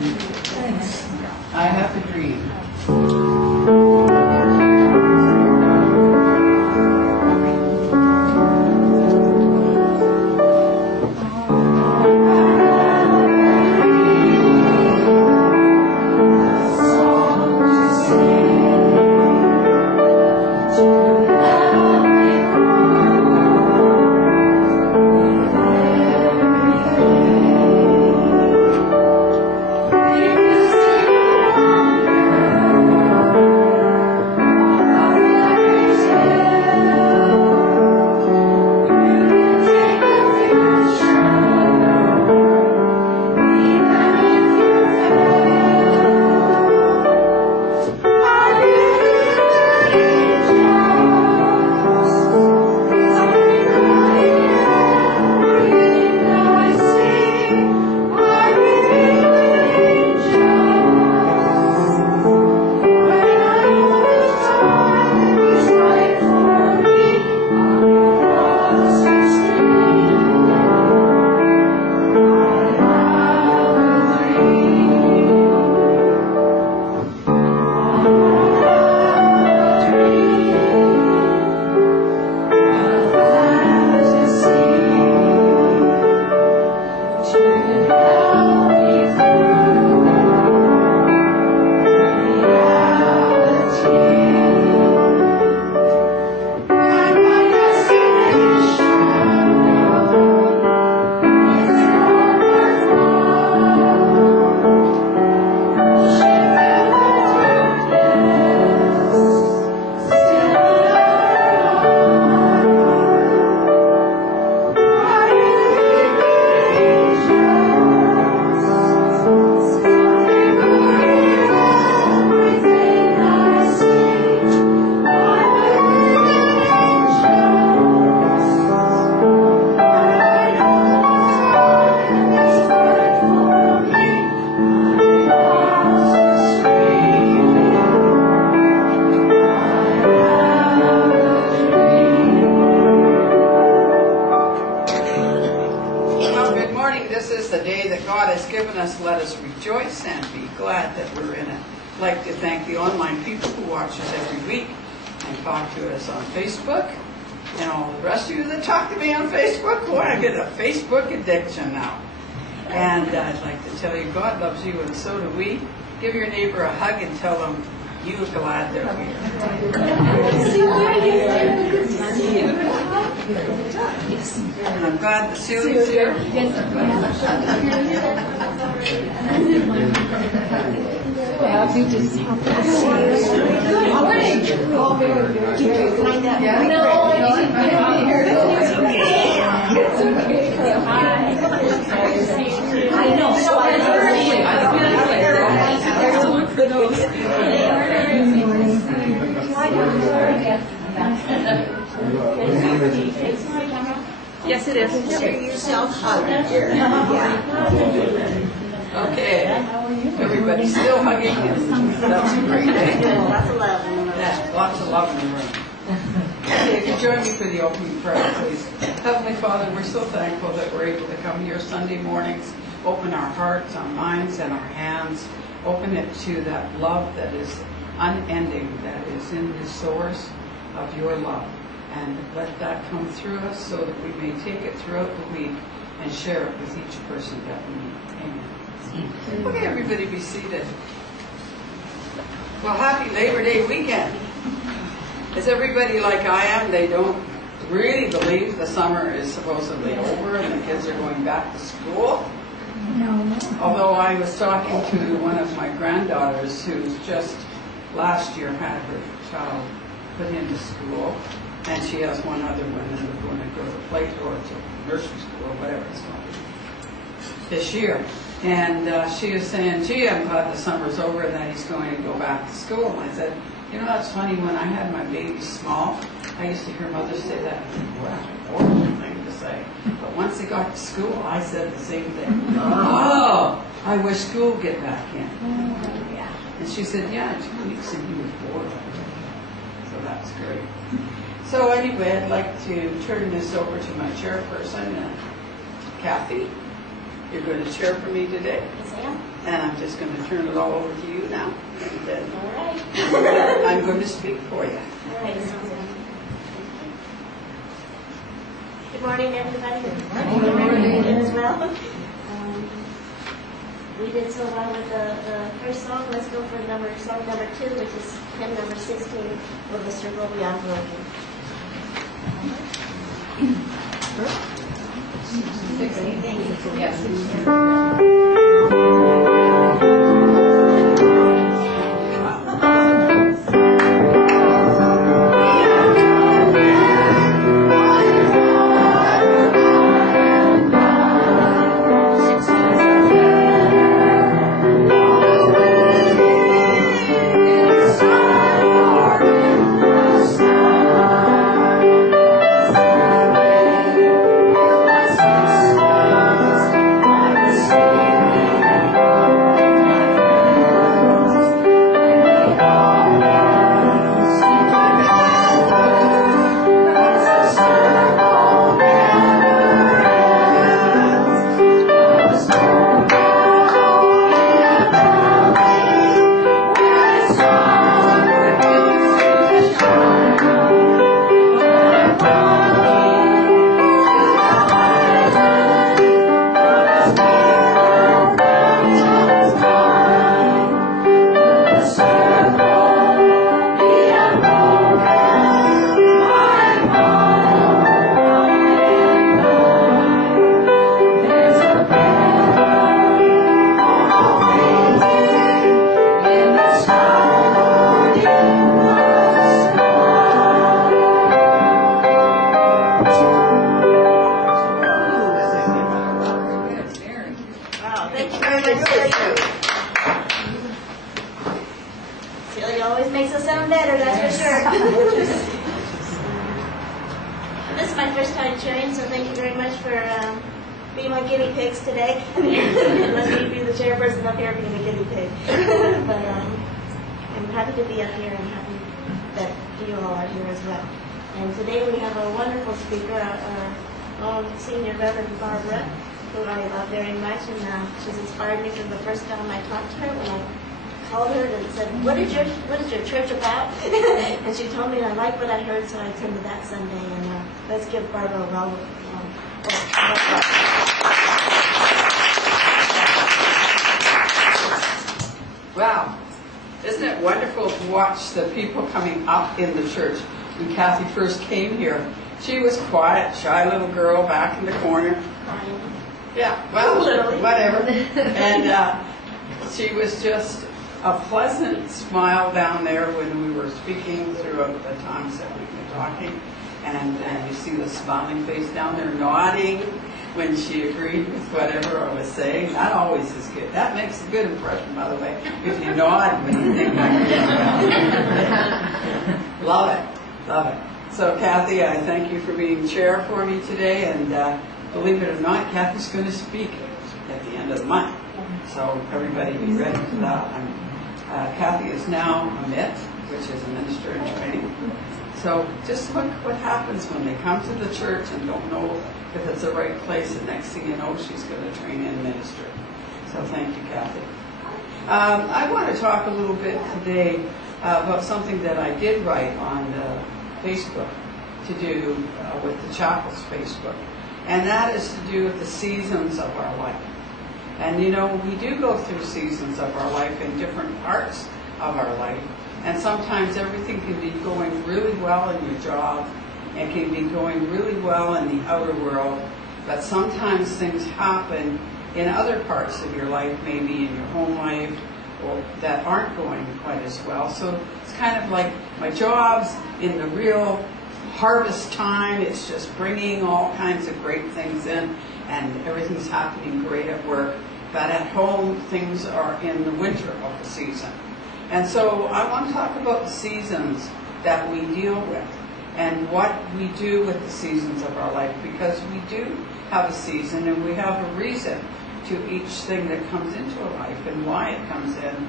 Thanks. I have a dream. Let us rejoice and be glad that we're in it. I'd like to thank the online people who watch us every week and talk to us on Facebook, and all the rest of you that talk to me on Facebook. Boy, I get a Facebook addiction now. And I'd like to tell you, God loves you, and so do we. Give your neighbor a hug and tell them you're glad they're here. And I'm glad that Sylvia's here. Happy to see you. I know. Yes, it is. Consider yourself hugged here. Okay. Everybody's still hugging. That's great. Lots of love in the room. Yeah, lots of love in the room. Okay, if you join me for the opening prayer, please. Heavenly Father, we're so thankful that we're able to come here Sunday mornings, open our hearts, our minds, and our hands, open it to that love that is unending, that is in the source of your love. And let that come through us so that we may take it throughout the week and share it with each person that we meet. Amen. Okay, everybody be seated. Well, happy Labor Day weekend. Is everybody like I am? They don't really believe the summer is supposedly over and the kids are going back to school? No. Although I was talking to one of my granddaughters who's just last year had her child put into school, and she has one other one that is going to go to play or to nursery school or whatever it's called this year. And she was saying, gee, I'm glad the summer's over and then he's going to go back to school. And I said, you know, that's funny, when I had my baby small, I used to hear mothers say that. Well, that's a horrible thing to say. But once they got to school, I said the same thing. Oh, I wish school would get back in. And she said, yeah, 2 weeks and he was bored. So that's great. So anyway, I'd like to turn this over to my chairperson, Kathy. You're going to chair for me today. Yes, I am. And I'm just going to turn it all over to you now. And, All right. I'm going to speak for you. All right. Good morning, everybody. Good morning as well. We did so well with the first song. Let's go for song number 2, which is hymn number 16, Will the Circle Be Unbroken. And she told me I liked what I heard, so I attended that Sunday. And let's give Barbara a round of applause. Wow. Isn't it wonderful to watch the people coming up in the church? When Kathy first came here, she was quiet, shy little girl back in the corner. Yeah, well, literally. Whatever. And she was just a pleasant smile down there when we were speaking throughout the times that we've been talking. And you see the smiling face down there nodding when she agreed with whatever I was saying. That always is good. That makes a good impression, by the way, if you nod when you think I can. Love it. Love it. So, Kathy, I thank you for being chair for me today. And believe it or not, Kathy's going to speak at the end of the month. So everybody be ready for that. Kathy is now a MIT, which is a minister in training. So just look what happens when they come to the church and don't know if it's the right place. The next thing you know, she's going to train in ministry. So thank you, Kathy. I want to talk a little bit today about something that I did write on Facebook to do with the chapel's Facebook. And that is to do with the seasons of our life. And you know, we do go through seasons of our life in different parts of our life. And sometimes everything can be going really well in your job. It can be going really well in the outer world. But sometimes things happen in other parts of your life, maybe in your home life, or that aren't going quite as well. So it's kind of like my job's in the real harvest time. It's just bringing all kinds of great things in, and everything's happening great at work. But at home, things are in the winter of the season. And so I want to talk about the seasons that we deal with and what we do with the seasons of our life, because we do have a season and we have a reason to each thing that comes into our life and why it comes in.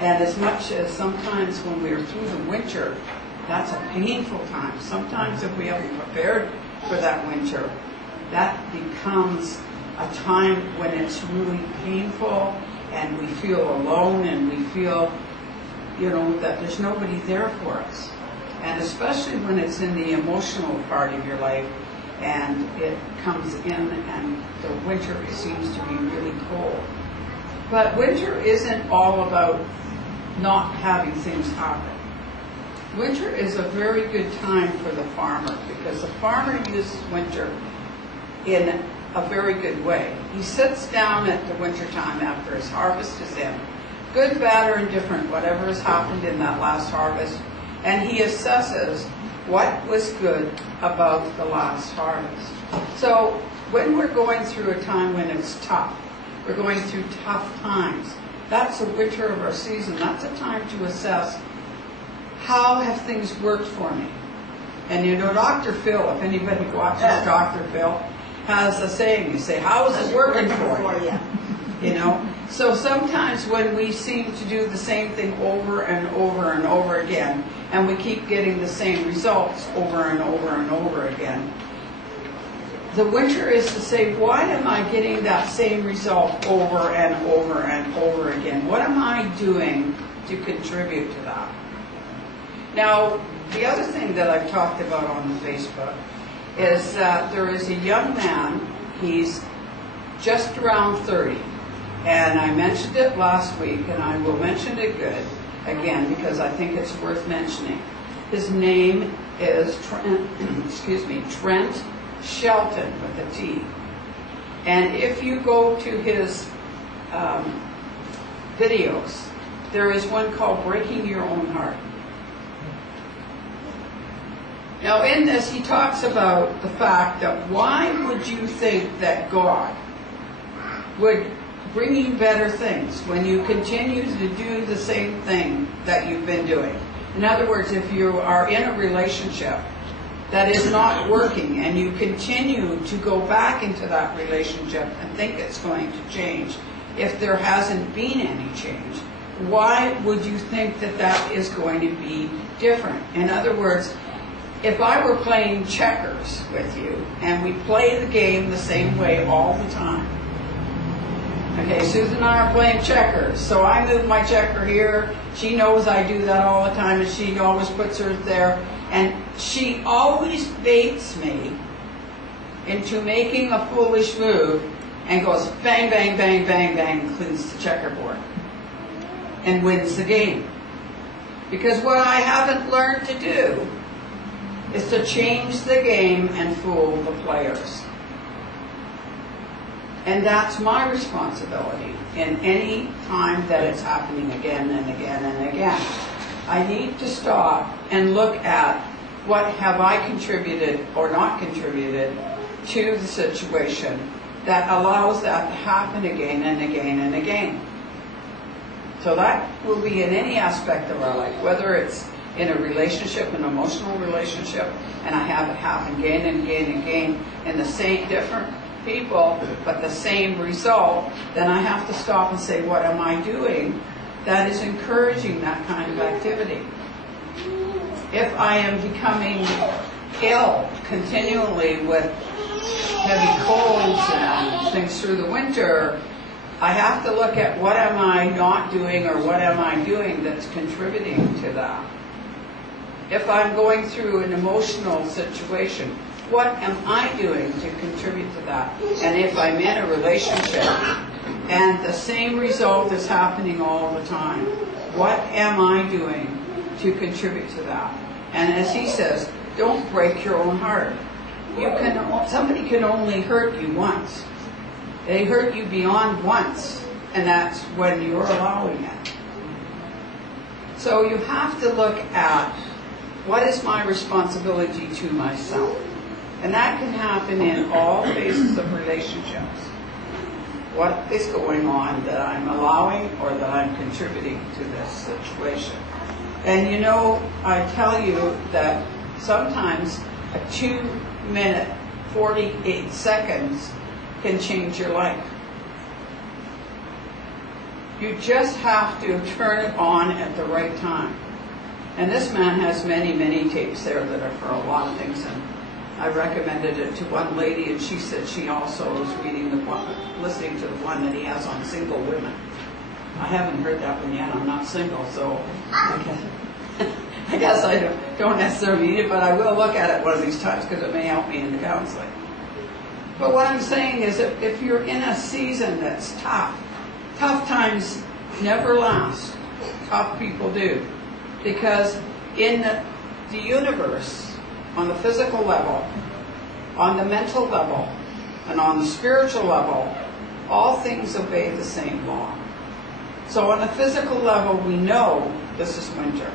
And as much as sometimes when we're through the winter, that's a painful time. Sometimes if we haven't prepared for that winter, that becomes a time when it's really painful and we feel alone, and we feel, that there's nobody there for us. And especially when it's in the emotional part of your life, and it comes in, and the winter seems to be really cold. But winter isn't all about not having things happen. Winter is a very good time for the farmer, because the farmer uses winter in a very good way. He sits down at the winter time after his harvest is in, good, bad, or indifferent, whatever has happened in that last harvest, and he assesses what was good about the last harvest. So when we're going through a time when it's tough, we're going through tough times, that's the winter of our season. That's a time to assess, how have things worked for me? And Dr. Phil, if anybody watches Dr. Phil, has a saying, you say, how is it working for you? So sometimes when we seem to do the same thing over and over and over again, and we keep getting the same results over and over and over again, the winter is to say, why am I getting that same result over and over and over again? What am I doing to contribute to that? Now, the other thing that I've talked about on Facebook is that there is a young man, he's just around 30, and I mentioned it last week, and I will mention it again because I think it's worth mentioning. His name is Trent Shelton with a T. And if you go to his videos, there is one called Breaking Your Own Heart. Now in this, he talks about the fact that why would you think that God would bring you better things when you continue to do the same thing that you've been doing? In other words, if you are in a relationship that is not working and you continue to go back into that relationship and think it's going to change, if there hasn't been any change, why would you think that that is going to be different? In other words, if I were playing checkers with you and we play the game the same way all the time, okay, Susan and I are playing checkers, so I move my checker here, she knows I do that all the time, and she always puts hers there, and she always baits me into making a foolish move and goes bang, bang, bang, bang, bang, and cleans the checkerboard and wins the game. Because what I haven't learned to do is to change the game and fool the players. And that's my responsibility in any time that it's happening again and again and again. I need to stop and look at what have I contributed or not contributed to the situation that allows that to happen again and again and again. So that will be in any aspect of our life, whether it's in a relationship, an emotional relationship, and I have it happen again and again and again in the same different people, but the same result, then I have to stop and say, what am I doing that is encouraging that kind of activity? If I am becoming ill continually with heavy colds and things through the winter, I have to look at what am I not doing or what am I doing that's contributing to that. If I'm going through an emotional situation, what am I doing to contribute to that? And if I'm in a relationship and the same result is happening all the time, what am I doing to contribute to that? And as he says, don't break your own heart. Somebody can only hurt you once. They hurt you beyond once, and that's when you're allowing it. So you have to look at what is my responsibility to myself. And that can happen in all phases of relationships. What is going on that I'm allowing or that I'm contributing to this situation? And I tell you that sometimes a 2-minute, 48 seconds can change your life. You just have to turn it on at the right time. And this man has many, many tapes there that are for a lot of things, and I recommended it to one lady, and she said she also was listening to the one that he has on single women. haven't heard that one yet. I'm not single, so I guess I don't necessarily need it, but I will look at it one of these times because it may help me in the counseling. But what I'm saying is if you're in a season that's tough times never last. Tough people do. Because in the universe, on the physical level, on the mental level, and on the spiritual level, all things obey the same law. So on the physical level, we know this is winter.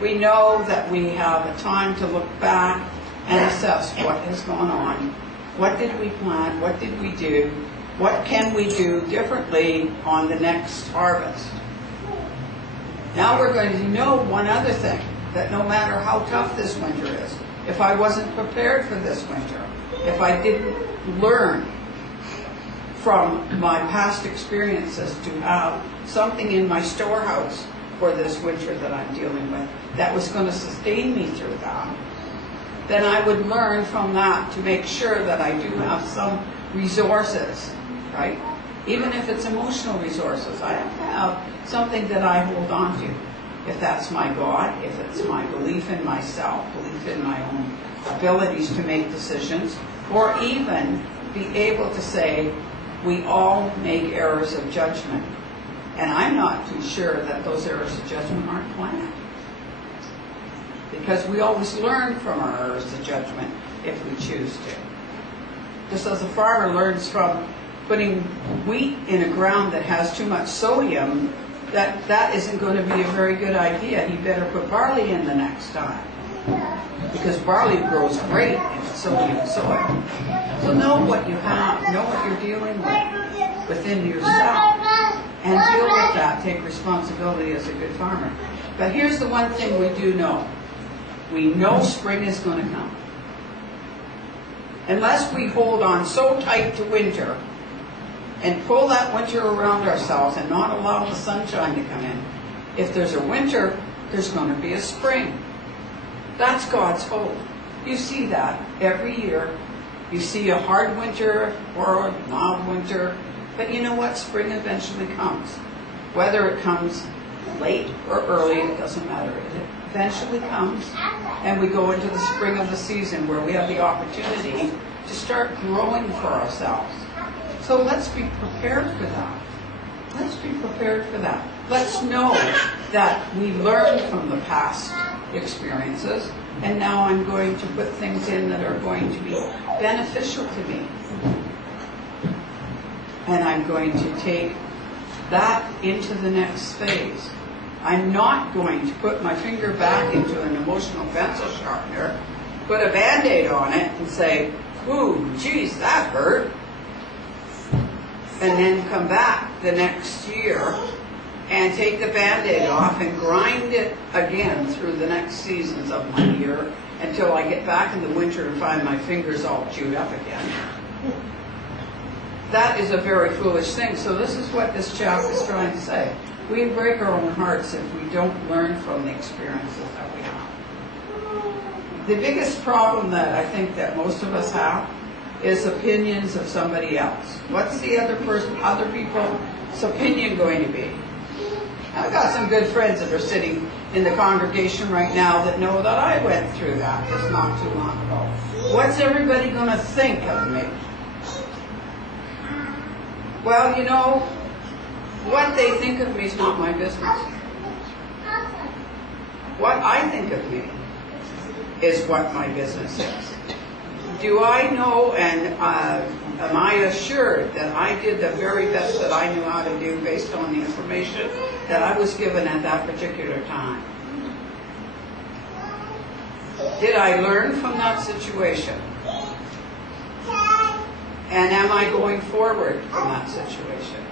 We know that we have a time to look back and assess what has gone on. What did we plant? What did we do? What can we do differently on the next harvest? Now we're going to know one other thing, that no matter how tough this winter is, if I wasn't prepared for this winter, if I didn't learn from my past experiences to have something in my storehouse for this winter that I'm dealing with that was going to sustain me through that, then I would learn from that to make sure that I do have some resources, right? Even if it's emotional resources, I have to have something that I hold on to. If that's my God, if it's my belief in myself, belief in my own abilities to make decisions, or even be able to say, we all make errors of judgment. And I'm not too sure that those errors of judgment aren't planned. Because we always learn from our errors of judgment if we choose to. Just as a farmer learns from putting wheat in a ground that has too much sodium, that isn't going to be a very good idea. He better put barley in the next time. Because barley grows great in sodium soil. So know what you have, know what you're dealing with within yourself, and deal with that. Take responsibility as a good farmer. But here's the one thing we do know. We know spring is going to come. Unless we hold on so tight to winter and pull that winter around ourselves and not allow the sunshine to come in, if there's a winter, there's going to be a spring. That's God's hope. You see that every year. You see a hard winter or a mild winter, but you know what? Spring eventually comes. Whether it comes late or early, it doesn't matter. It eventually comes, and we go into the spring of the season where we have the opportunity to start growing for ourselves. So let's be prepared for that. Let's be prepared for that. Let's know that we learned from the past experiences, and now I'm going to put things in that are going to be beneficial to me. And I'm going to take that into the next phase. I'm not going to put my finger back into an emotional pencil sharpener, put a Band-Aid on it and say, ooh, geez, that hurt. And then come back the next year and take the Band-Aid off and grind it again through the next seasons of my year until I get back in the winter and find my fingers all chewed up again. That is a very foolish thing. So this is what this chapter is trying to say. We break our own hearts if we don't learn from the experiences that we have. The biggest problem that I think that most of us have is opinions of somebody else. What's the other people's opinion going to be? I've got some good friends that are sitting in the congregation right now that know that I went through that just not too long ago. What's everybody going to think of me? Well, you know, what they think of me is not my business. What I think of me is what my business is. Do I know and am I assured that I did the very best that I knew how to do based on the information that I was given at that particular time? Did I learn from that situation? And am I going forward from that situation?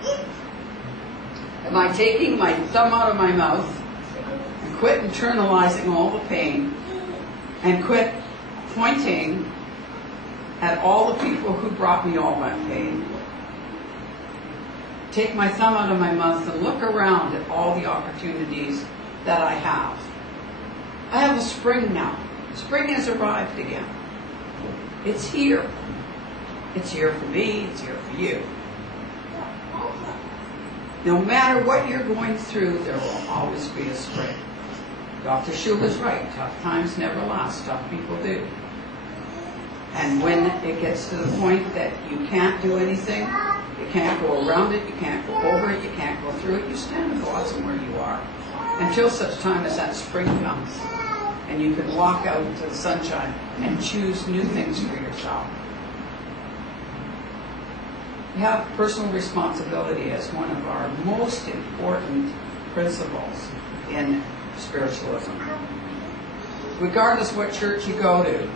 Am I taking my thumb out of my mouth and quit internalizing all the pain and quit pointing at all the people who brought me all that pain? Take my thumb out of my mouth and look around at all the opportunities that I have. I have a spring now. Spring has arrived again. It's here. It's here for me. It's here for you. No matter what you're going through, there will always be a spring. Dr. Schuler's right. Tough times never last. Tough people do. And when it gets to the point that you can't do anything, you can't go around it, you can't go over it, you can't go through it, you stand and go awesome where you are. Until such time as that spring comes and you can walk out into the sunshine and choose new things for yourself. You have personal responsibility as one of our most important principles in spiritualism. Regardless what church you go to,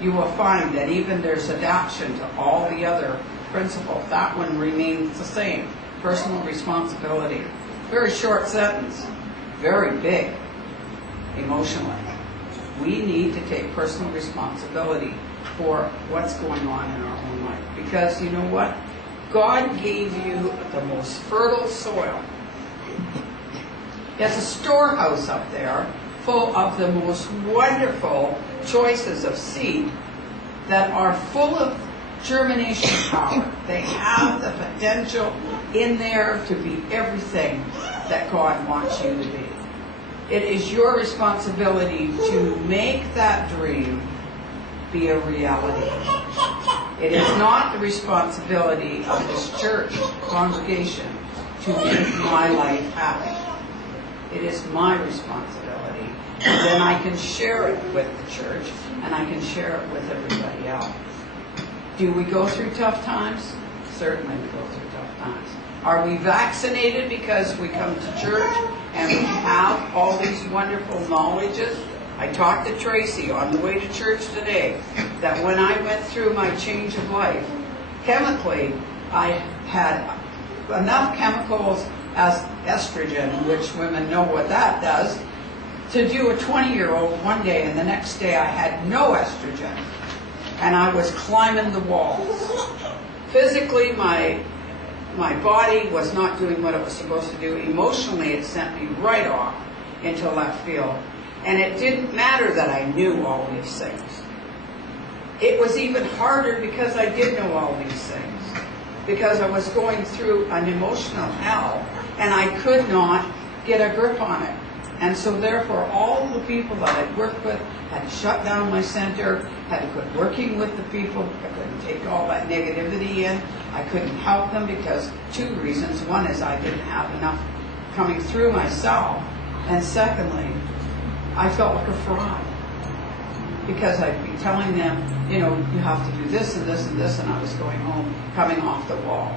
you will find that even there's adaptation to all the other principles. That one remains the same. Personal responsibility. Very short sentence. Very big emotionally. We need to take personal responsibility for what's going on in our own life. Because you know what? God gave you the most fertile soil. There's a storehouse up there full of the most wonderful choices of seed that are full of germination power. They have the potential in there to be everything that God wants you to be. It is your responsibility to make that dream be a reality. It is not the responsibility of this church congregation to make my life happy. It is my responsibility. And then I can share it with the church, and I can share it with everybody else. Do we go through tough times? Certainly we go through tough times. Are we vaccinated because we come to church and we have all these wonderful knowledges? I talked to Tracy on the way to church today that when I went through my change of life, chemically, I had enough chemicals as estrogen, which women know what that does, to do a 20-year-old one day, and the next day I had no estrogen. And I was climbing the walls. Physically, my body was not doing what it was supposed to do. Emotionally, it sent me right off into left field. And it didn't matter that I knew all these things. It was even harder because I did know all these things. Because I was going through an emotional hell, and I could not get a grip on it. And so therefore, all the people that I'd worked with had to shut down my center, had to quit working with the people. I couldn't take all that negativity in. I couldn't help them because two reasons. One is I didn't have enough coming through myself. And secondly, I felt like a fraud. Because I'd be telling them, you know, you have to do this and this and this, and I was going home, coming off the walls.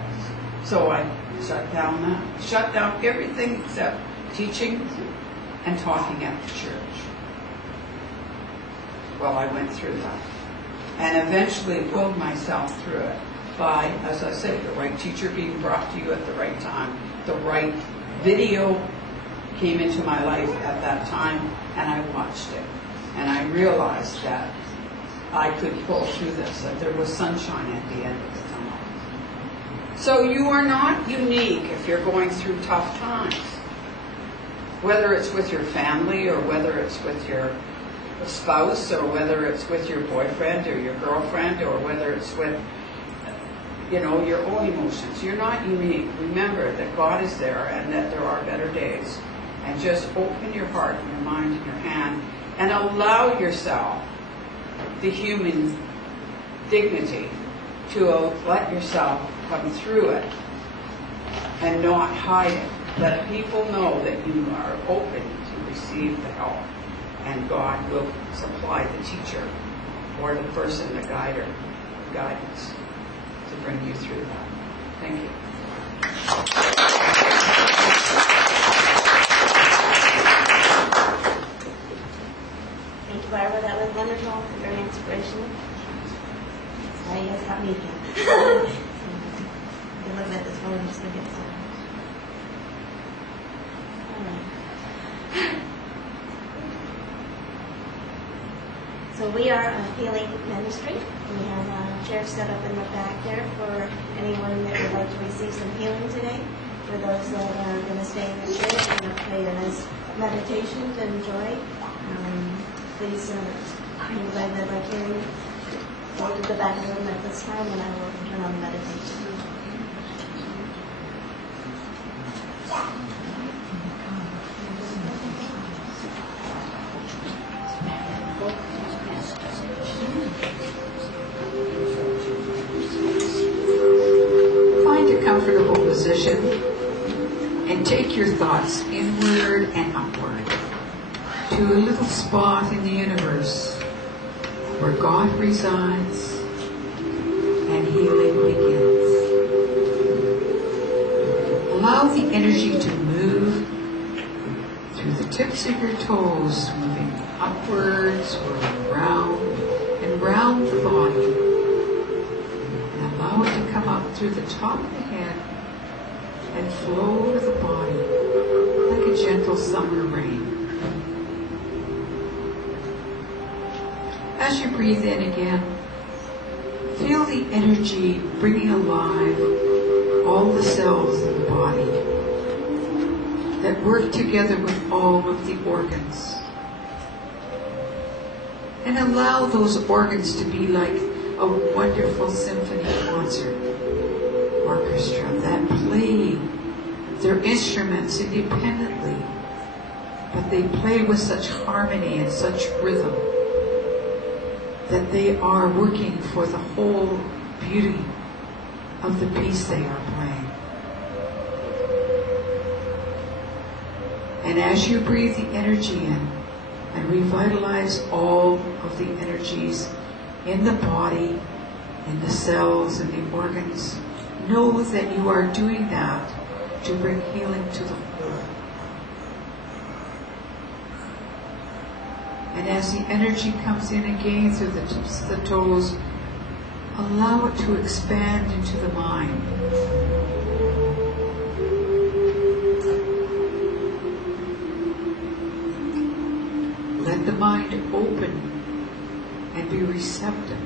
So I shut down that. Shut down everything except teaching and talking at the church. Well, I went through that. And eventually pulled myself through it by, as I say, the right teacher being brought to you at the right time. The right video came into my life at that time, and I watched it. And I realized that I could pull through this, that there was sunshine at the end of the tunnel. So you are not unique if you're going through tough times. Whether it's with your family or whether it's with your spouse or whether it's with your boyfriend or your girlfriend or whether it's with, you know, your own emotions. You're not unique. Remember that God is there and that there are better days. And just open your heart and your mind and your hand and allow yourself the human dignity to let yourself come through it and not hide it. Let people know that you are open to receive the help, and God will supply the teacher or the person, the guider, guidance to bring you through that. Thank you. Thank you, Barbara. That was wonderful, very inspirational. Now you guys got me again. You're looking at this phone, I'm just going to get this. So we are a healing ministry. We have a chair set up in the back there for anyone that would like to receive some healing today. For those that are going to stay in the chair, we're going to play a nice meditation to enjoy. Please, anybody that like healing, go to the back of the room at this time, and I will turn on the meditation. And take your thoughts inward and upward to a little spot in the universe where God resides and healing begins. Allow the energy to move through the tips of your toes, moving upwards, swirling round and round the body. And allow it to come up through the top of the head and flow over the body like a gentle summer rain. As you breathe in again, feel the energy bringing alive all the cells in the body that work together with all of the organs. And allow those organs to be like a wonderful symphony concert orchestra that play their instruments independently, but they play with such harmony and such rhythm that they are working for the whole beauty of the piece they are playing. And as you breathe the energy in and revitalize all of the energies in the body, in the cells, and the organs, know that you are doing that to bring healing to the whole. And as the energy comes in again through the tips of the toes, allow it to expand into the mind. Let the mind open and be receptive.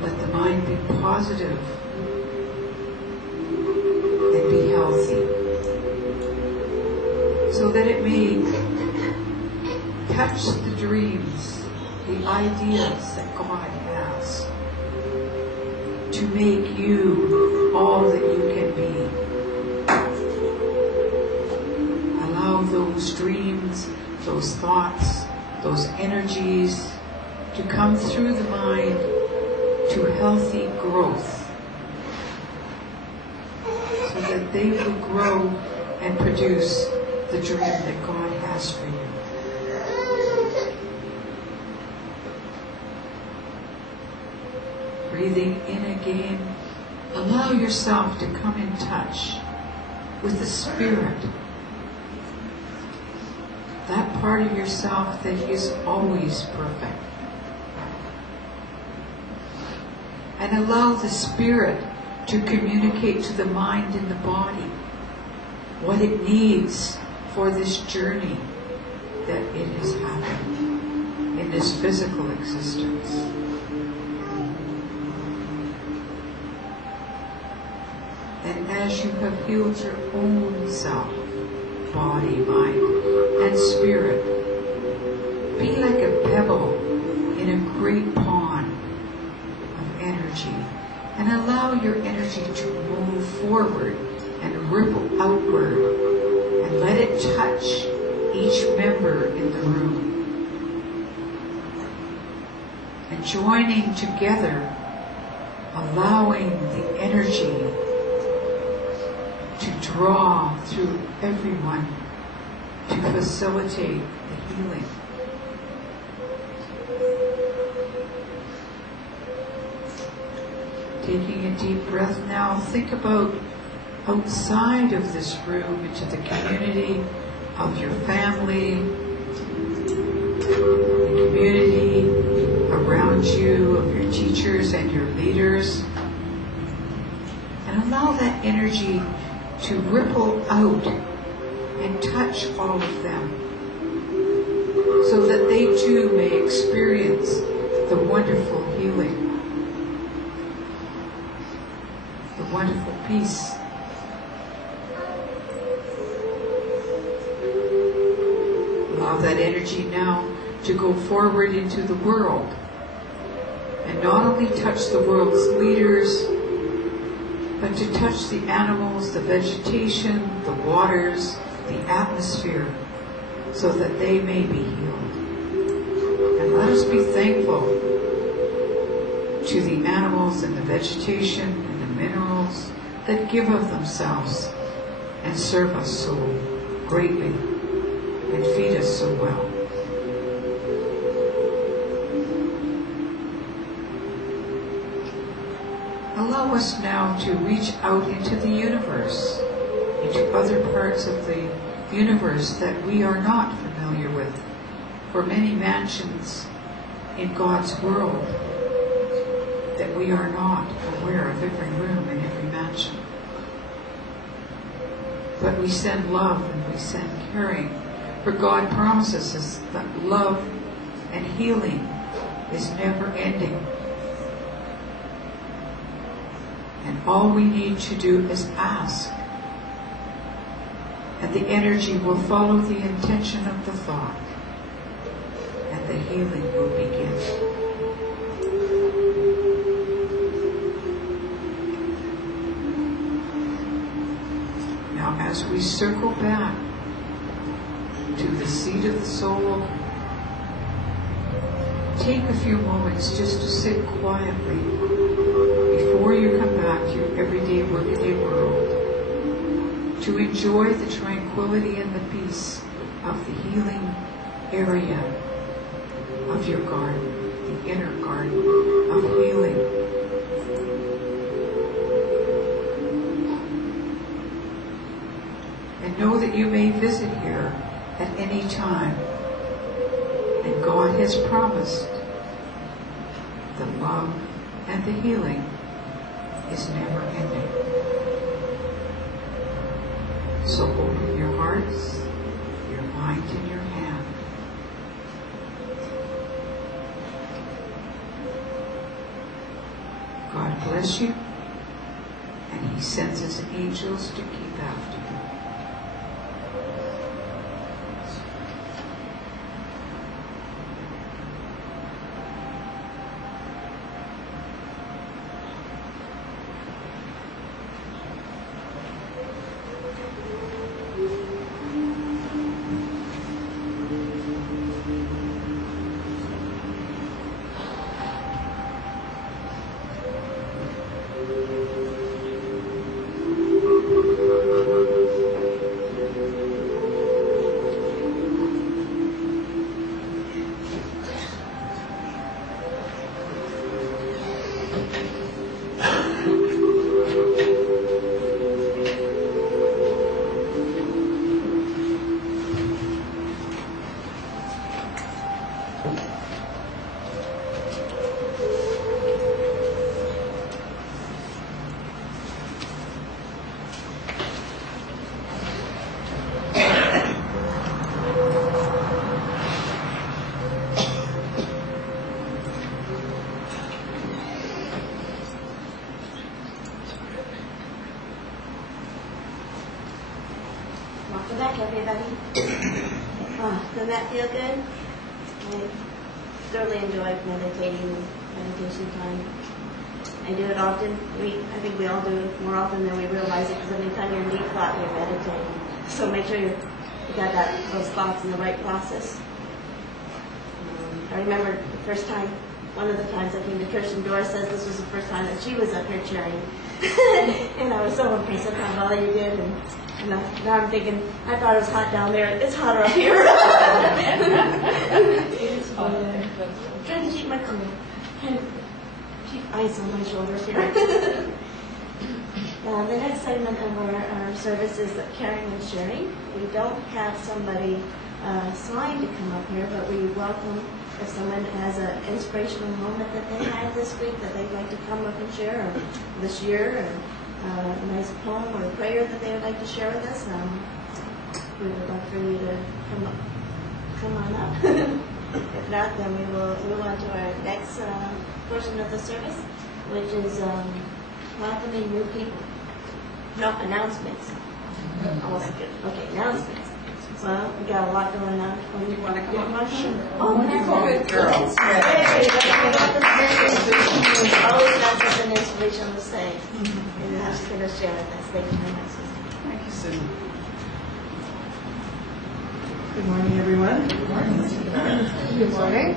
Let the mind be positive and be healthy, so that it may touch the dreams, the ideas that God has to make you all that you can be. Allow those dreams, those thoughts, those energies to come through the mind to healthy growth, so that they will grow and produce the dream that God has for you. Breathing in again, allow yourself to come in touch with the Spirit, that part of yourself that is always perfect. And allow the Spirit to communicate to the mind and the body what it needs for this journey that it is having in this physical existence. And as you have healed your own self, body, mind, and spirit, be like a pebble in a great pond of energy, and allow your energy to move forward and ripple outward, and let it touch each member in the room. And joining together, allowing the energy to draw through everyone to facilitate the healing. Taking a deep breath now, think about outside of this room, into the community of your family, the community around you, of your teachers and your leaders, and allow that energy to ripple out and touch all of them, so that they too may experience the wonderful healing, the wonderful peace. Allow that energy now to go forward into the world, and not only touch the world's leaders, but to touch the animals, the vegetation, the waters, the atmosphere, so that they may be healed. And let us be thankful to the animals and the vegetation and the minerals that give of themselves and serve us so greatly and feed us so well. Allow us now to reach out into the universe, into other parts of the universe that we are not familiar with, for many mansions in God's world that we are not aware of every room in every mansion. But we send love and we send caring, for God promises us that love and healing is never ending. And all we need to do is ask. And the energy will follow the intention of the thought. And the healing will begin. Now as we circle back to the seat of the soul, take a few moments just to sit quietly before you come back to your everyday workaday world, to enjoy the tranquility and the peace of the healing area of your garden, the inner garden of healing. And know that you may visit here at any time, and God has promised the love and the healing is never ending. So open your hearts, your mind and your hand. God bless you, and He sends His angels to keep after you. Welcome back, everybody. Doesn't that feel good? I thoroughly enjoy meditation time. I do it often. I think we all do it more often than we realize it, because every time you're in deep thought, you're meditating. So make sure you got those thoughts in the right process. I remember the first time, one of the times I came to Kirsten, Doris says this was the first time that she was up here cheering. And I was so impressed at how well you did. And now I'm thinking, I thought it was hot down there. It's hotter up here. Trying to keep my cool. Trying to keep ice on my shoulders here. The next segment of our service is caring and sharing. We don't have somebody assigned to come up here, but we welcome if someone has an inspirational moment that they had this week that they'd like to come up and share, or this year, or a nice poem or a prayer that they would like to share with us. We would love for you to come on up. If not, then we will move on to our next portion of the service, which is welcoming new people. No, announcements. Almost good. Okay, announcements. Well, we got a lot going on. Oh, you want to come on? Sure. Oh, good girls. Hey, always got something inspirational to say. And I'm just going to share with us. Thank you very much, sister. Thank you, Sue. Good morning, everyone. Good morning. Good morning.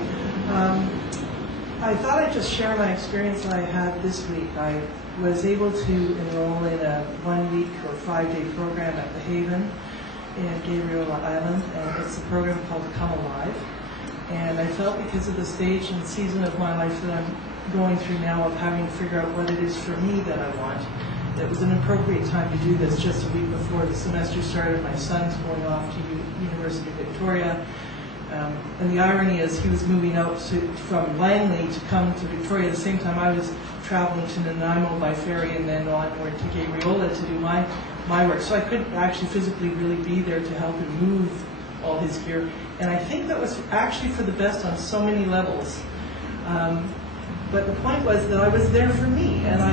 I thought I'd just share my experience that I had this week. I was able to enroll in a 5-day program at the Haven in Gabriel Island, and it's a program called Come Alive. And I felt because of the stage and season of my life that I'm going through now of having to figure out what it is for me that I want, it was an appropriate time to do this just a week before the semester started. My son's going off to University of Victoria. And the irony is he was moving out from Langley to come to Victoria at the same time I was traveling to Nanaimo by ferry and then onward to Gabriola to do my work. So I couldn't actually physically really be there to help him move all his gear. And I think that was actually for the best on so many levels. But the point was that I was there for me, and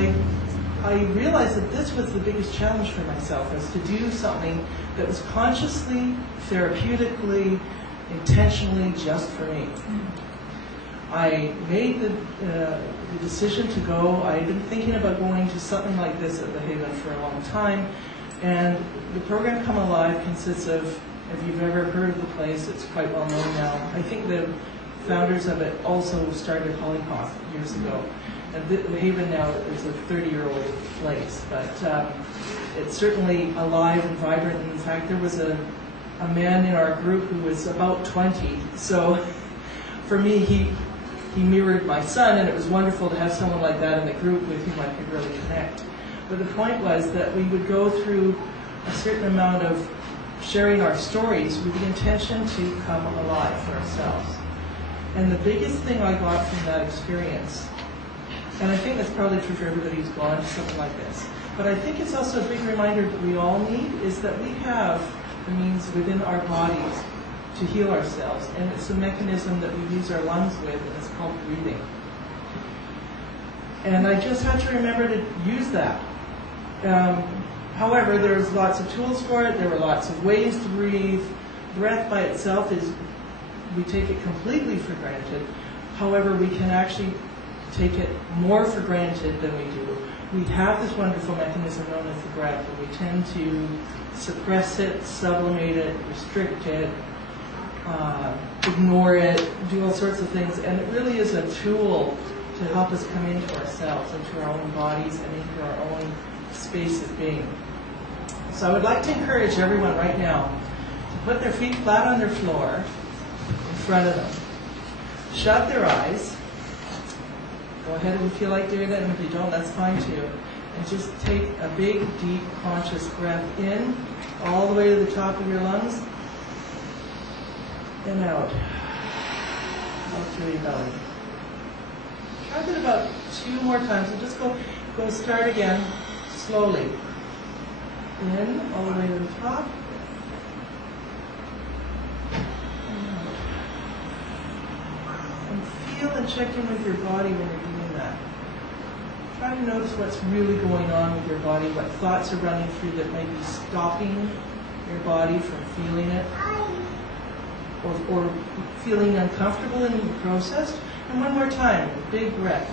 I realized that this was the biggest challenge for myself, was to do something that was consciously, therapeutically, intentionally just for me. I made the decision to go. I had been thinking about going to something like this at the Haven for a long time, and the program Come Alive consists of, if you've ever heard of the place, it's quite well known now. I think the founders of it also started Hollyhock years ago. And the Haven now is a 30-year-old place, but it's certainly alive and vibrant. And in fact, there was a man in our group who was about 20. So for me, he mirrored my son, and it was wonderful to have someone like that in the group with whom I could really connect. But the point was that we would go through a certain amount of sharing our stories with the intention to come alive for ourselves. And the biggest thing I got from that experience, and I think that's probably true for everybody who's gone to something like this, but I think it's also a big reminder that we all need, is that we have the means within our bodies to heal ourselves. And it's a mechanism that we use our lungs with, and it's called breathing. And I just had to remember to use that. However, there's lots of tools for it. There were lots of ways to breathe. Breath by itself is, we take it completely for granted. However, we can actually take it more for granted than we do. We have this wonderful mechanism known as the breath, and we tend to suppress it, sublimate it, restrict it, ignore it, do all sorts of things. And it really is a tool to help us come into ourselves, into our own bodies, and into our own space of being. So I would like to encourage everyone right now to put their feet flat on their floor in front of them. Shut their eyes. Go ahead if you feel like doing it, and if you don't, that's fine too. And just take a big, deep, conscious breath in, all the way to the top of your lungs, and out through your belly. Try it about 2 more times, and just go start again, slowly. In, all the way to the top. And feel and check in with your body when you're doing that. Try to notice what's really going on with your body, what thoughts are running through that might be stopping your body from feeling it, or feeling uncomfortable in the process. And one more time, big breath.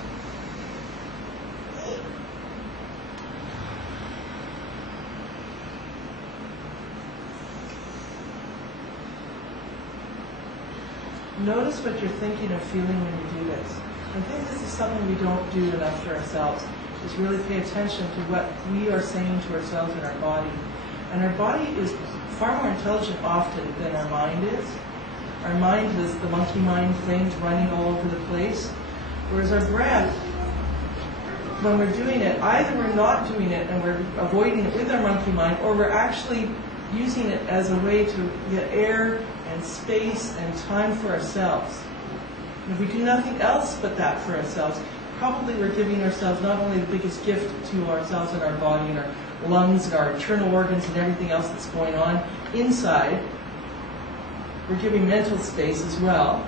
Notice what you're thinking or feeling when you do this. I think this is something we don't do enough for ourselves, is really pay attention to what we are saying to ourselves in our body. And our body is far more intelligent often than our mind is. Our mind is the monkey mind, things running all over the place. Whereas our breath, when we're doing it, either we're not doing it and we're avoiding it with our monkey mind, or we're actually using it as a way to get air and space and time for ourselves. And if we do nothing else but that for ourselves, probably we're giving ourselves not only the biggest gift to ourselves and our body and our lungs and our internal organs and everything else that's going on inside, we're giving mental space as well.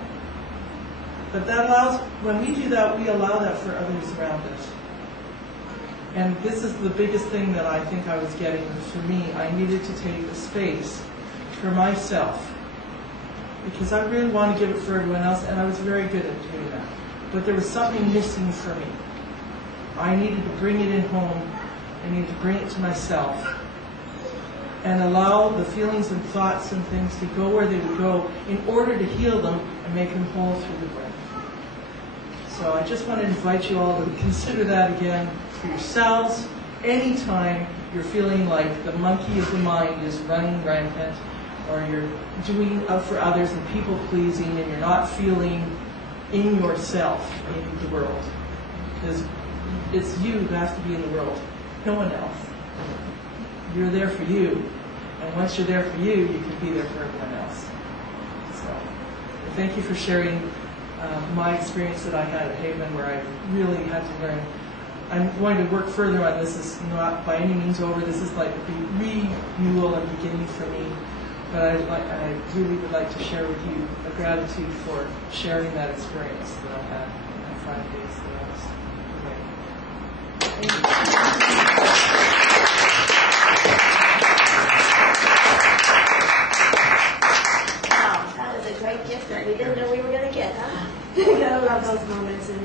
But that allows, when we do that, we allow that for others around us. And this is the biggest thing that I think I was getting for me. I needed to take the space for myself, because I really want to give it for everyone else, and I was very good at doing that. But there was something missing for me. I needed to bring it in home. I needed to bring it to myself and allow the feelings and thoughts and things to go where they would go in order to heal them and make them whole through the breath. So I just want to invite you all to consider that again for yourselves anytime you're feeling like the monkey of the mind is running rampant, or you're doing for others and people pleasing, and you're not feeling in yourself in the world. Because it's you who has to be in the world, no one else. You're there for you, and once you're there for you, you can be there for everyone else. So, thank you for sharing my experience that I had at Haven, where I really had to learn. I'm going to work further on this. It's not by any means over. This is like the renewal and beginning for me. But I really would like to share with you a gratitude for sharing that experience that I had in that 5 days that I was away. Wow, that was a great gift that we didn't know we were going to get, huh? You gotta love those moments, and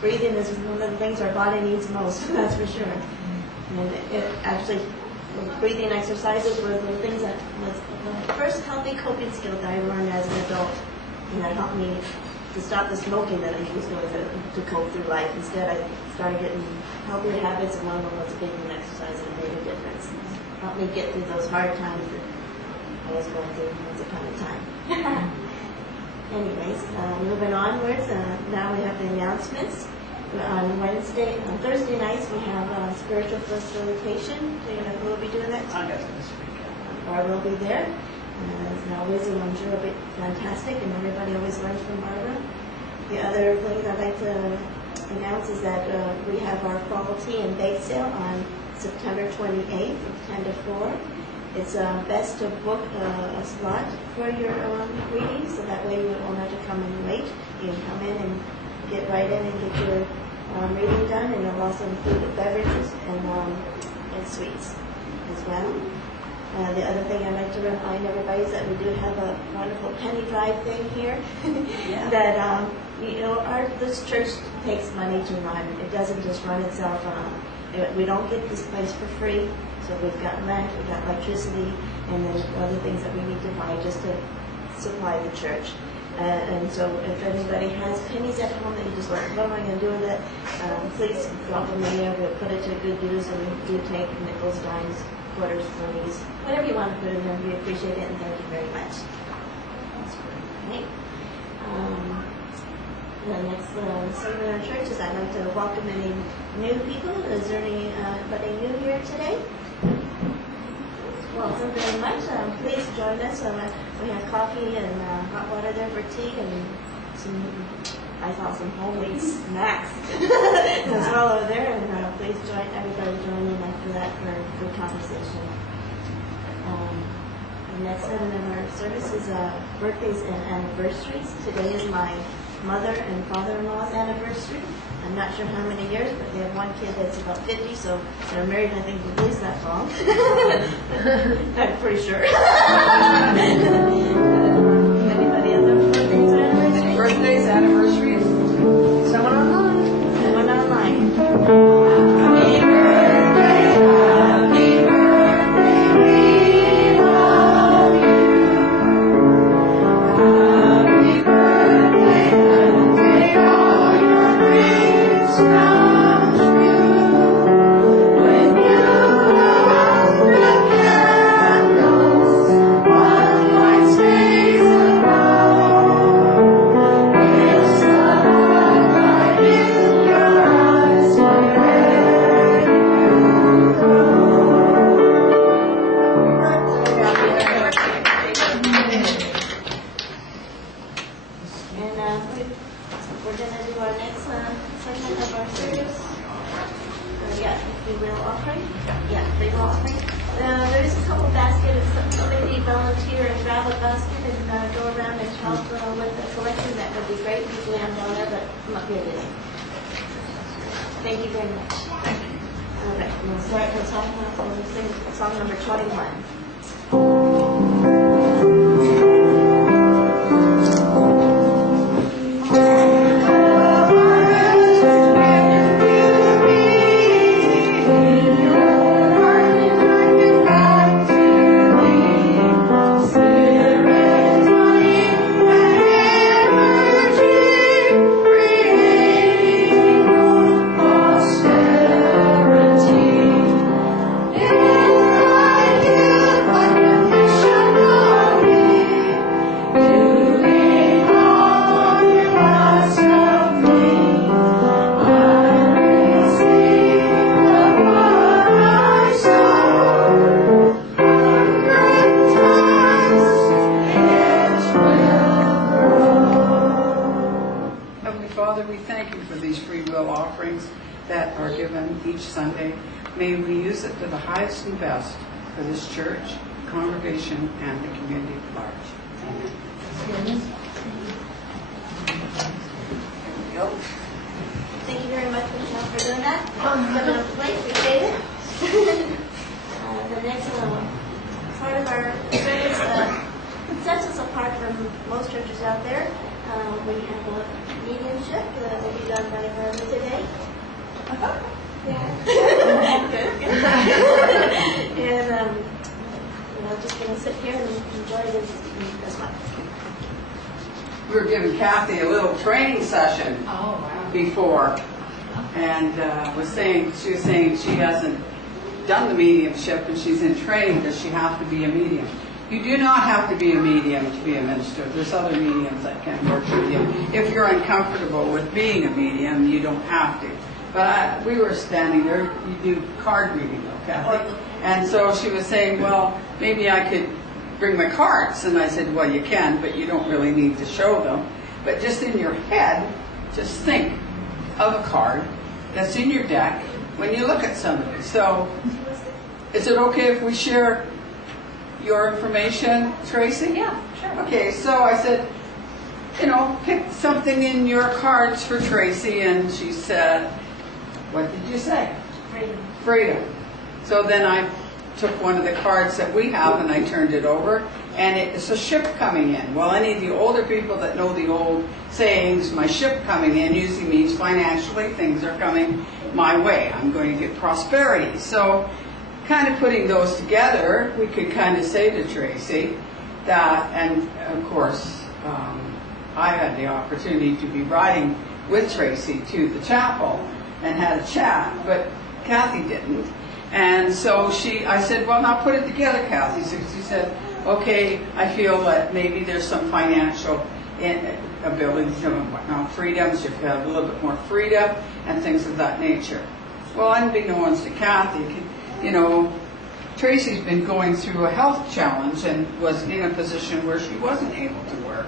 breathing is one of the things our body needs most, that's for sure. And it actually, breathing exercises were the things that was the first healthy coping skill that I learned as an adult, and that helped me to stop the smoking that I used to cope through life. Instead, I started getting healthier habits, and one of them was breathing exercise, and it made a difference. It helped me get through those hard times that I was going through once upon a time. Anyways, moving onwards, now we have the announcements. On Thursday nights, we have spiritual facilitation. Do you know who will be doing that? I guess this week. Barbara will be there. As always, and I'm sure it'll be fantastic, and everybody always learns from Barbara. The other thing I'd like to announce is that we have our fall tea and bake sale on September 28th from 10 to 4. It's best to book a slot for your reading, so that way you won't have to come in late. You can come in and get right in and get your reading done, and it'll also include beverages and sweets as well. The other thing I'd like to remind everybody is that we do have a wonderful penny drive thing here. Yeah. That this church takes money to run. It doesn't just run itself. We don't get this place for free. So we've got rent, we've got electricity, and then other things that we need to buy just to supply the church. And so if anybody has pennies at home that you just like, what am I going to do with it? Please drop them in there. We'll put it to good use, and we do take nickels, dimes, quarters, pennies, whatever you want to put in there. We appreciate it, and thank you very much. Okay. The next segment of our church is I'd like to welcome any new people. Is there anybody new here today? Welcome very much. Please join us. We have coffee and hot water there for tea, and I saw some homemade snacks as well over there. And please everybody join in after that for good conversation. The next segment of our service is birthdays and anniversaries. Today is my mother and father-in-law's anniversary. I'm not sure how many years, but they have one kid that's about 50, so they're married, I think, at least that long. I'm pretty sure. Anybody other birthdays or anniversaries? Birthdays, anniversaries. Someone online. Someone online. Happy birthday, happy birthday, we love you. Happy birthday, and may all your dreams come true. When you love the candles, one light stays around. It's the light in your eyes wherever you go. And we're going to do our next segment of our service. Free will offering. Yeah, free will offering. There is a couple baskets. If somebody volunteer and grab a basket and go around and help with the collection, that would be great. Usually I'm down there, but I'm up here today. Thank you very much. All right, we'll start with we'll sing song number 21. Posterity the highest and best for this church, congregation, and the community at large. Amen. Thank you very much, Michelle, for doing that. Coming up late, appreciate it. The next part of our service sets us apart from most churches out there. We have a mediumship that will be done by Brenda today. Yeah. And just going to sit here and enjoy this much. We were giving Kathy a little training session before, and she was saying she hasn't done the mediumship and she's in training. Does she have to be a medium? You do not have to be a medium to be a minister. There's other mediums that can work with you. If you're uncomfortable with being a medium, you don't have to. But we were standing there. You do card reading, though, Kathy. And so she was saying, well, maybe I could bring my cards. And I said, well, you can, but you don't really need to show them. But just in your head, just think of a card that's in your deck when you look at somebody. So is it okay if we share your information, Tracy? Yeah, sure. Okay, so I said, pick something in your cards for Tracy. And she said, what did you say? Freedom. Freedom. So then I took one of the cards that we have and I turned it over, and it's a ship coming in. Well, any of the older people that know the old sayings, my ship coming in usually means financially things are coming my way. I'm going to get prosperity. So kind of putting those together, we could kind of say to Tracy that, and of course, I had the opportunity to be riding with Tracy to the chapel and had a chat, but Kathy didn't. And so I said, well, now put it together, Kathy. So she said, okay, I feel that maybe there's some financial ability, freedoms, you have a little bit more freedom and things of that nature. Well, unbeknownst to Kathy, Tracy's been going through a health challenge and was in a position where she wasn't able to work.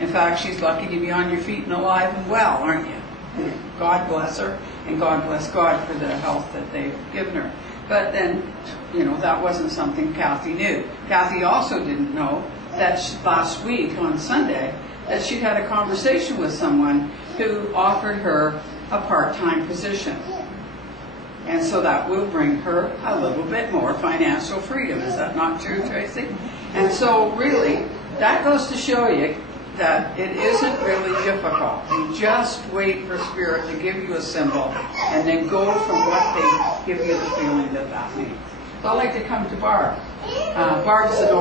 In fact, she's lucky to be on your feet and alive and well, aren't you? And God bless her, and God bless God for the health that they've given her. But then, that wasn't something Kathy knew. Kathy also didn't know that last week on Sunday that she'd had a conversation with someone who offered her a part-time position. And so that will bring her a little bit more financial freedom. Is that not true, Tracy? And so really, that goes to show you that it isn't really difficult. You just wait for Spirit to give you a symbol and then go from what they give you the feeling that means. So I'd like to come to Barb. Barb's an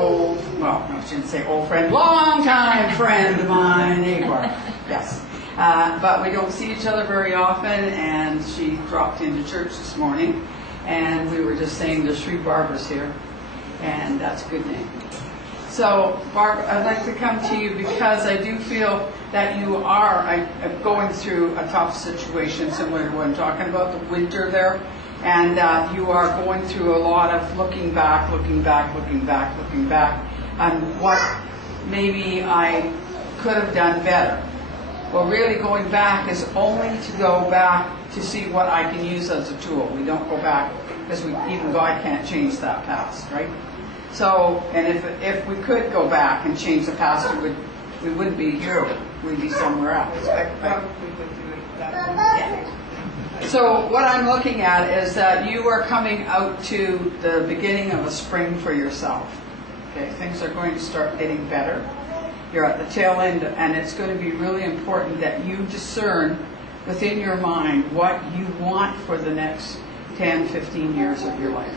I shouldn't say old friend, long-time friend of mine. Hey, Barb. Yes. But we don't see each other very often, and she dropped into church this morning, and we were just saying there's 3 Barbers here, and that's a good name. So, Barb, I'd like to come to you because I do feel that you are going through a tough situation similar to what I'm talking about, the winter there, and you are going through a lot of looking back, on what maybe I could have done better. Well, really going back is only to go back to see what I can use as a tool. We don't go back because even God can't change that past, right? So, and if we could go back and change the past, we wouldn't be here. We'd be somewhere else. Probably would do it that way. So what I'm looking at is that you are coming out to the beginning of a spring for yourself. Okay, things are going to start getting better. You're at the tail end, and it's going to be really important that you discern within your mind what you want for the next 10, 15 years of your life.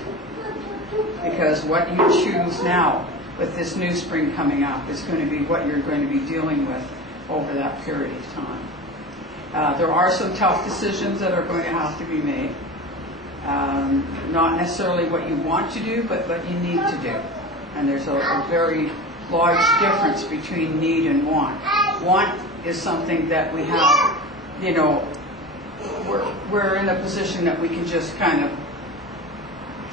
Because what you choose now with this new spring coming up is going to be what you're going to be dealing with over that period of time. There are some tough decisions that are going to have to be made. Not necessarily what you want to do, but what you need to do. And there's a very large difference between need and want. Want is something that we have, we're in a position that we can just kind of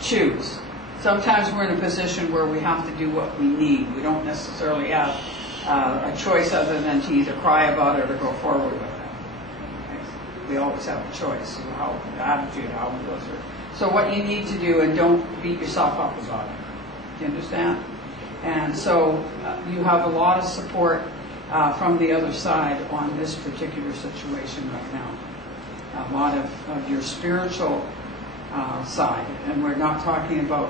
choose. Sometimes we're in a position where we have to do what we need. We don't necessarily have a choice other than to either cry about it or go forward with it. Okay? We always have a choice, how the attitude, how we go through. So what you need to do, and don't beat yourself up about it. Do you understand? And so you have a lot of support from the other side on this particular situation right now. A lot of your spiritual side, and we're not talking about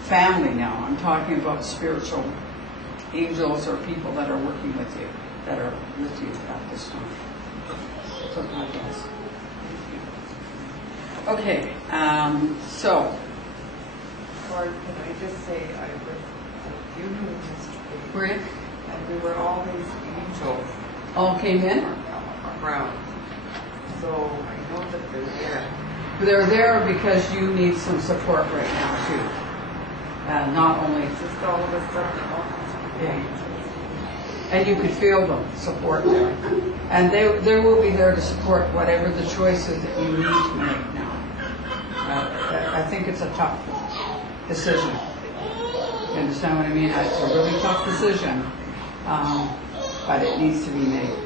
family now. I'm talking about spiritual angels or people that are working with you, that are with you at this time. So God bless. Okay, so. Or can I just say, I was a funeral yesterday, Were you? and there were all these angels All came in? around. So I know that they're there. They're there because you need some support right now too. Not only, Just all of a sudden, all these angels. and you could feel them support there. And they will be there to support whatever the choices that you need to make now. I think it's a tough decision. You understand what I mean? It's a really tough decision, but it needs to be made.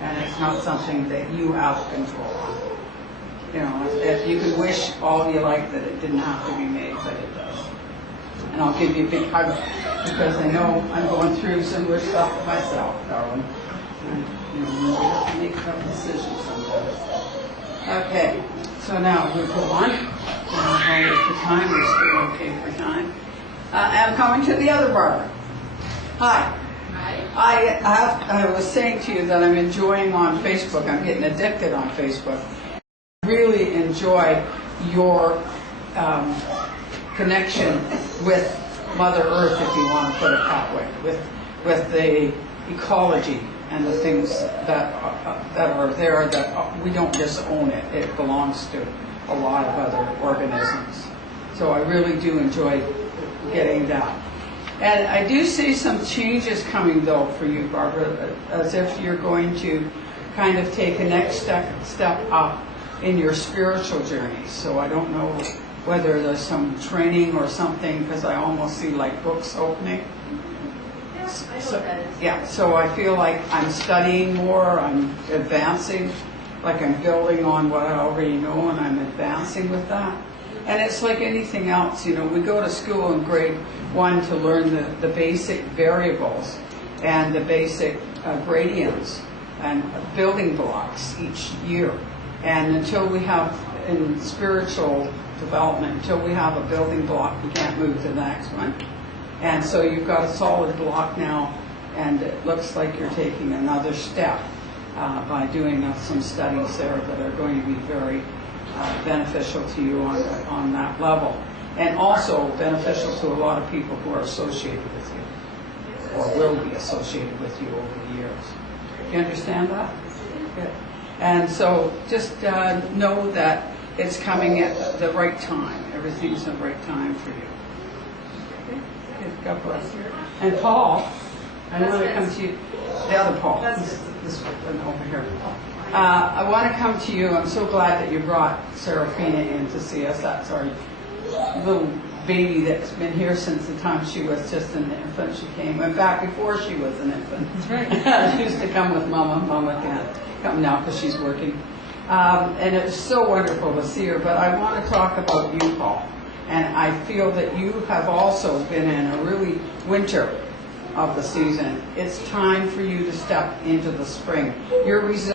And it's not something that you have control on. You know, if you could wish all you like that it didn't have to be made, but it does. And I'll give you a big hug because I know I'm going through similar stuff myself, darling. And, you know, we have to make tough decisions sometimes. Okay, so now we'll go on. For time, we're still okay for time. I'm coming to the other Barbara. Hi. I was saying to you that I'm enjoying on Facebook. I'm getting addicted on Facebook. I really enjoy your connection with Mother Earth, if you want to put it that way, with the ecology and the things that are there that we don't just own it. It belongs to a lot of other organisms. So I really do enjoy getting that. And I do see some changes coming, though, for you, Barbara, as if you're going to kind of take a next step up in your spiritual journey. So I don't know whether there's some training or something, because I almost see like books opening. So I feel like I'm studying more, I'm advancing, like I'm building on what I already know, and I'm advancing with that. And it's like anything else, you know, we go to school in grade 1 to learn the basic variables and the basic gradients and building blocks each year. And until we have, in spiritual development, until we have a building block, we can't move to the next one. And so you've got a solid block now, and it looks like you're taking another step by doing some studies there that are going to be very beneficial to you on that level, and also beneficial to a lot of people who are associated with you, or will be associated with you over the years. Do you understand that? Good. And so just know that it's coming at the right time. Everything's the right time for you. Okay? Good. God bless you. And Paul, I want to come to you. The other Paul. This one over here. I want to come to you. I'm so glad that you brought Serafina in to see us. That's our little baby that's been here since the time she was just an infant. She came, in fact, before she was an infant. That's right. She used to come with Mama. Mama can't come now because she's working. And it was so wonderful to see her. But I want to talk about you, Paul. And I feel that you have also been in a really winter of the season. It's time for you to step into the spring. You're